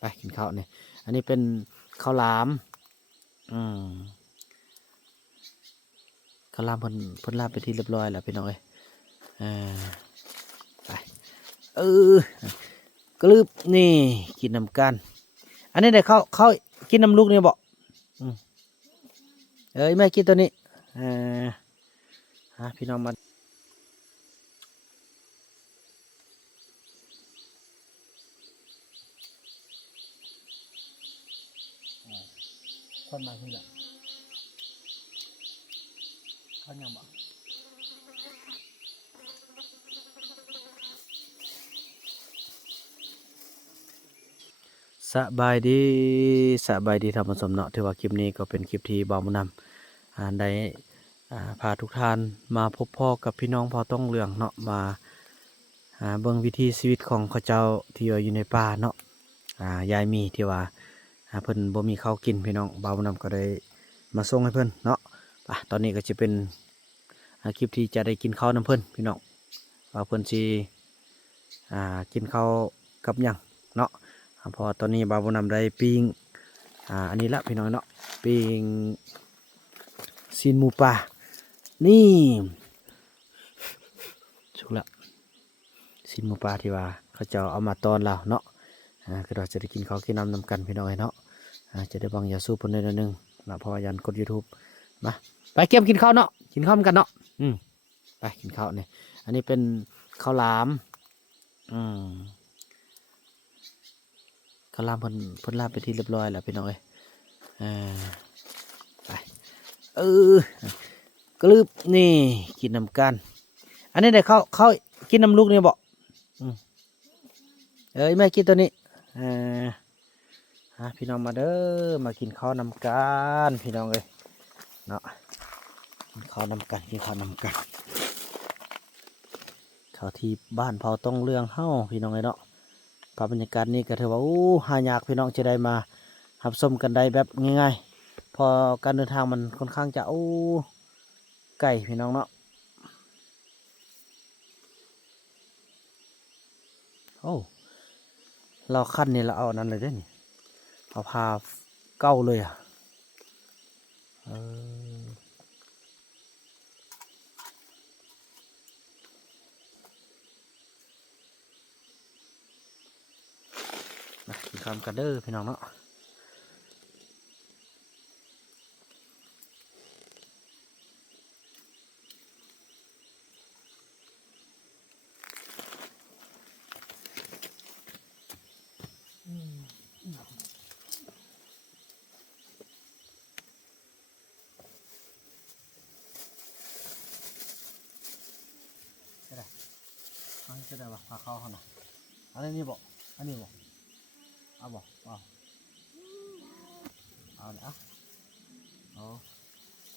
ไปกินข้าวเนี่ยอันนี้เป็นข้าวหลามอืมข้าวหลามเพิ่นลาบไปที่เรียบร้อยแล้วพี่น้องเอ้ยอ่าไปเออกลืบนี่กินน้ำกันอันนี้ได้ข้าวกินน้ำลูกเนี่ยบอกอืมเอ้ยแม่กินตัวนี้อ่าพี่น้องมาคนมาที่ละเขายังบอกสบายดีท่านผู้ชมเนาะถือว่าคลิปนี้ก็เป็นคลิปที่บ่าวมุนำได้พาทุกท่านมาพบพ่อกับพี่น้องพอต้องเรื่องเนาะมาเบิ่งวิถีชีวิตของเขาเจ้าที่อยู่ในป่าเนาะยายมีที่ว่าเพิ่นบ่มีข้าวกินพี่น้องบ่าวมุนำก็ได้มาส่งให้เพิ่นเนาะตอนนี้ก็จะเป็นคลิปที่จะได้กินข้าวน้ำเพิ่นพี่น้องว่าเพิ่นสิกินข้าวกับหยังเนาะพอตอนนี้บ่าวมุนำได้ปิ้งอันนี้ละพี่น้องเนาะปิ้งซีนหมูป่านี่สุกละซีนหมูป่าที่ว่าเขาเจ้าเอามาตอนเราเนาะคือเราจะได้กินข้าวกินน้ำนำกันพี่น้องเนาะจะได้บังยาสูบเพิ่นได้นึงนะเพราะว่ายันกด YouTube มาไปเก็บกินข้าวเนาะกินข้าวกันเนาะไปกินข้าวเนี่ยอันนี้เป็นข้าวหลามข้าวหลามเพิ่นลาบไปที่เรียบร้อยแล้วพี่น้องเอ้ยไปเออกลืบนี่กินน้ำกันอันนี้ได้ข้าวกินน้ำลูกเนี่ยบอกเอ้ยแม่กินตัวนี้พี่น้องมาเด้อมากินข้าวนำกันพี่น้องเอ้ยเนาะกินข้าวนำกันข้าวที่บ้านเผาต้องเรื่องเฮ้าพี่น้องเอ้ยเนาะภาพบรรยากาศนี้ก็ถือว่าหายากพี่น้องจะได้มาหับส้มกันได้แบบง่ายๆพอการเดินทางมันค่อนข้างจะไกลพี่น้องเนาะเราขั้นนี่เราเอานั้นเลยได้นี่เอาพาเก้าเลยกินข้าวกันเด้อพี่น้องเนาะจะได้ปะพาเข้าเขาหน่อยอันนี้บอกอันนี้บอกเอาบอกเอาเนี่ยเอา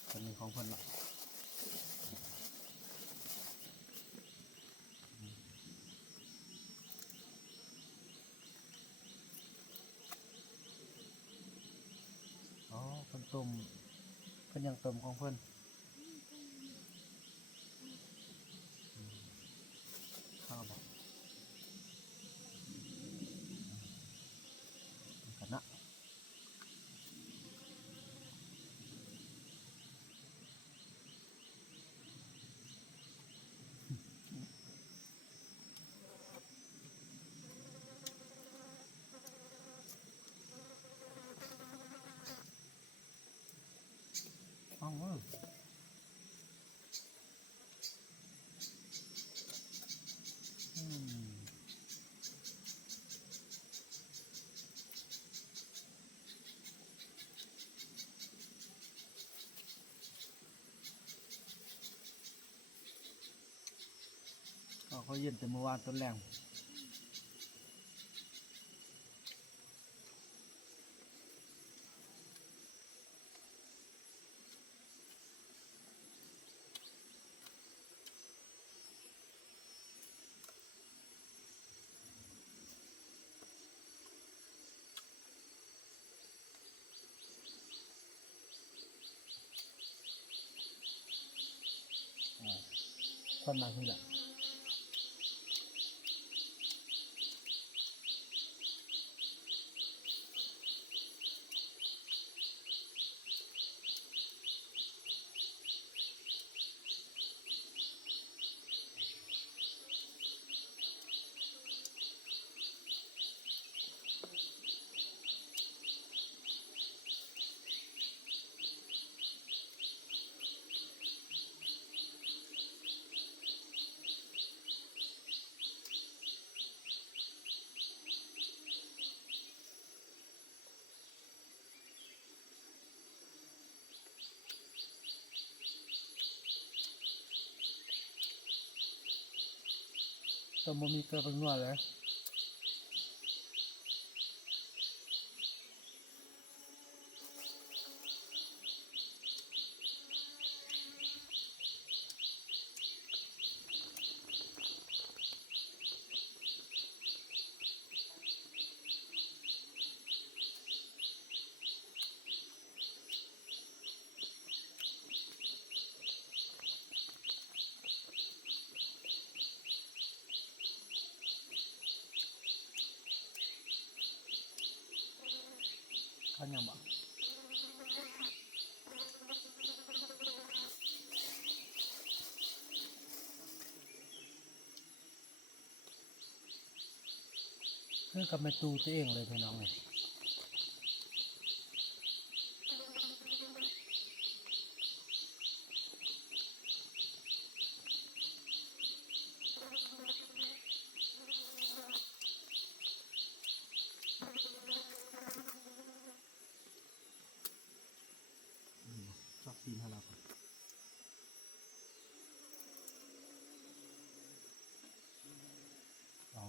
เป็นของเพิ่นละเพิ่นต้มเพิ่นยังต้มของเพิ่นข้าวบอกกันนะเอาเขาเย็นแต่เมื่อวานต้นแรงคนมาที่ละ บ่มีเกลือเป็นนัวเลยเขายังบ่คือกับแม่ตูตัวเองเลยพี่น้องเลยชอบซีนให้เราเอา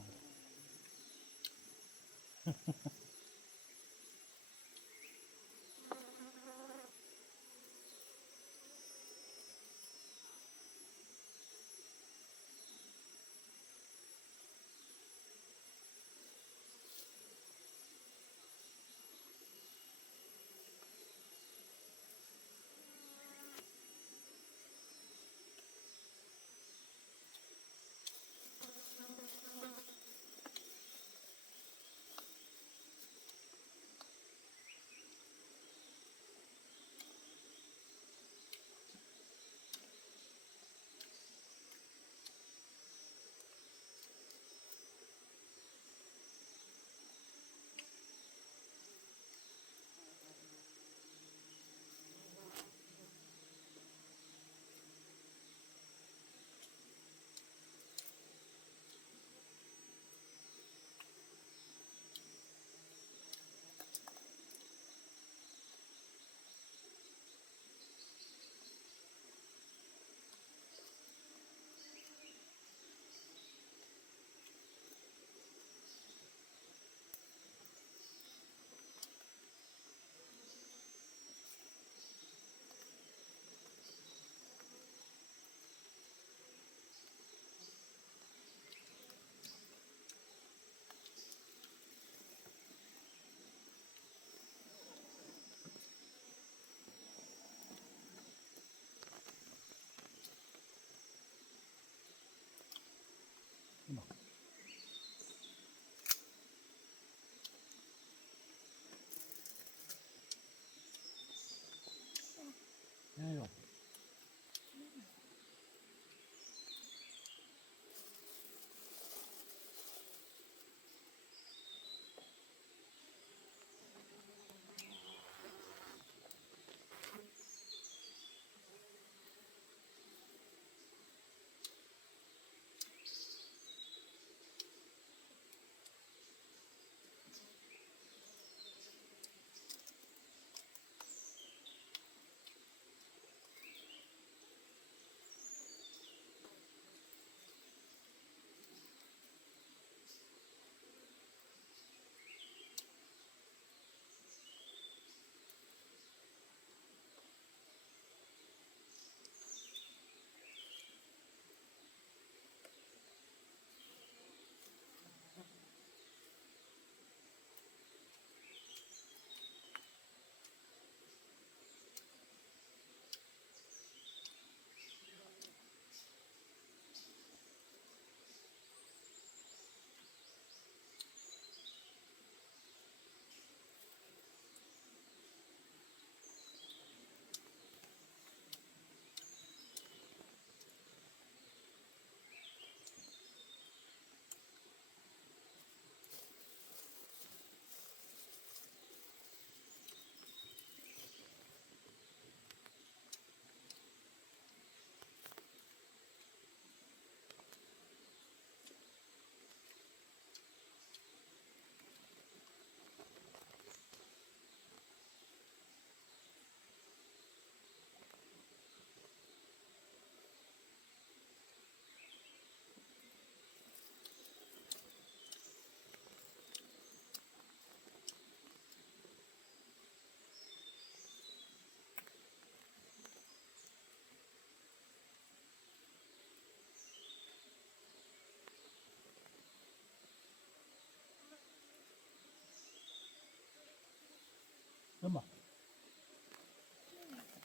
Đúng không?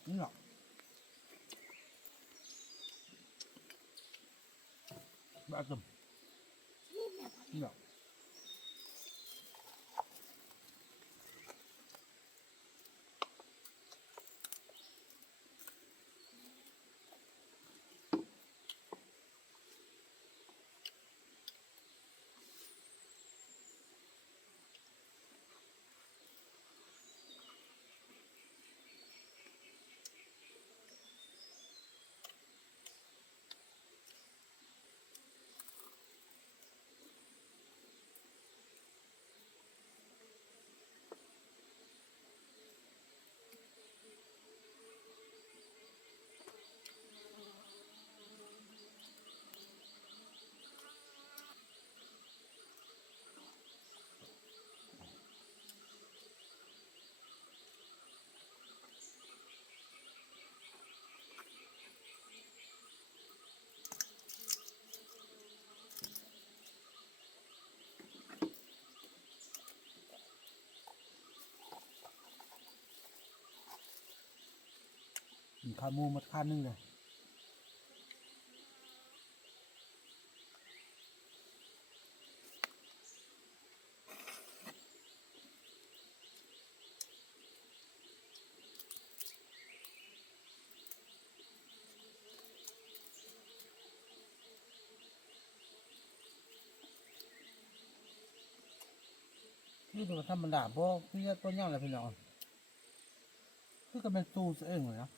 Đúng rồi. Ba tùm. Đúng rồi.ขาหมูหมดคันนึงเลยนี่เป็นธรรมดาเพราะพี่ก็ต้นย่างอะไรพี่น้องคือก็เป็นตูเองเลยนะ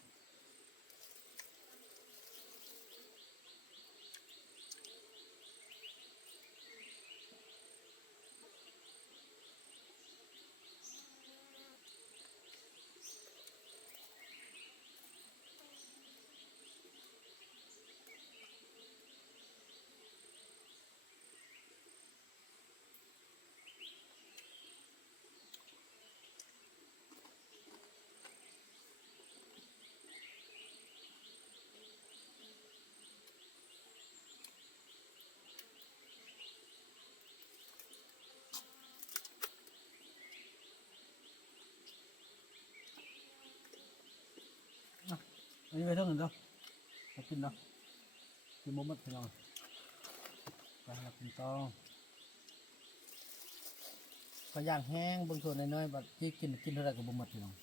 อันนี้ไปเท่าไหร่เนาะมากินเนาะกินหมูมัดพี่น้องไปหากินต่อก็ย่างแห้งบางส่วนน้อยๆแบบที่กินเท่าไหร่ก็บ่หมดพี่น้อง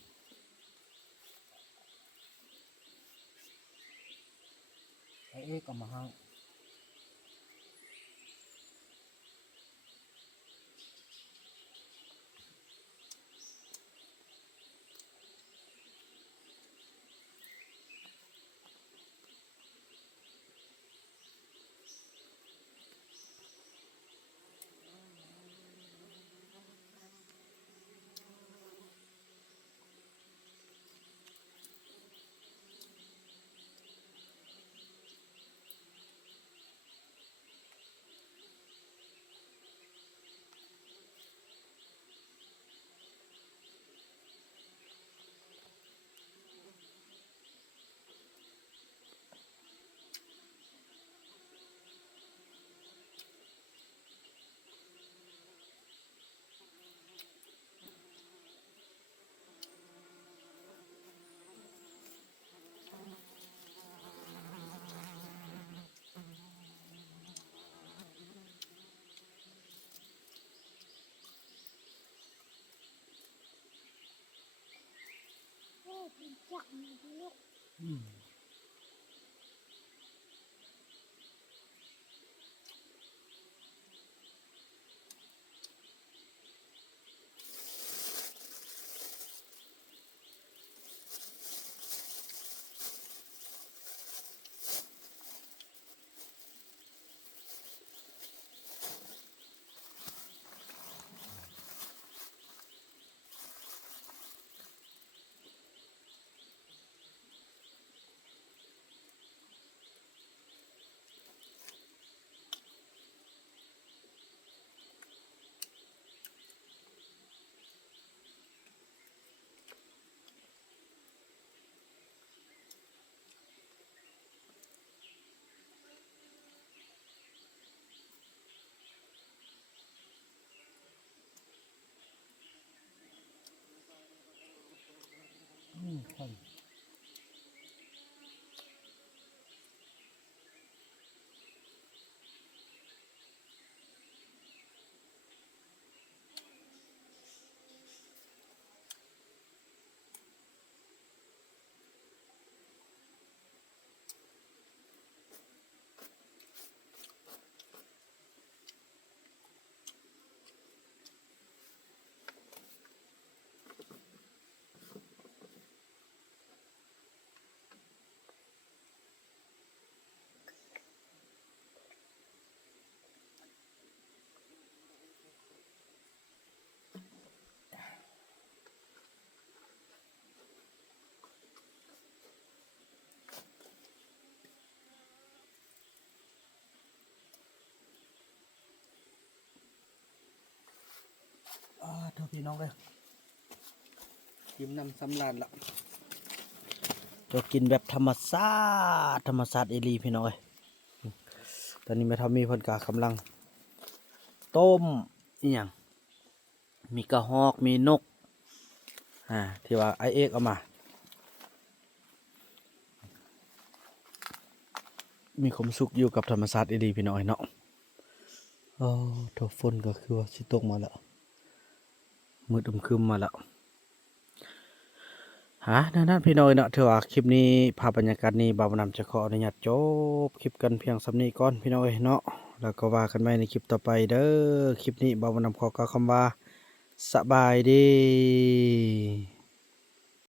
ไอ้เอ๊กเอามาให้ ท่าน เท่าพี่น้องเลยกินน้ำสำราญละจะกินแบบธรรมชาติอีหลีพี่น้องเอ้ยตอนนี้แม่ทำมีเพิ่นกากำลังต้มอีหยังมีกระหอกมีนกที่ว่าไอเอ็กเอามามีความสุขอยู่กับธรรมชาติอีหลีพี่น้องเอ้ยเนาะโอ้ทฝนก็คือว่าสิตกมาแล้วมืดอึมครึมมาแล้วนั่นพี่น้อยเนาะถือว่าคลิปนี้ภาพบรรยากาศนี้บ่าวนำจะขออนุญาตจบคลิปกันเพียงส่ำนี้ก่อนพี่น้อยเนาะแล้วก็ว่ากันใหม่ในคลิปต่อไปเด้อคลิปนี้บ่าวนำขอกล่าวคำว่าสบายดี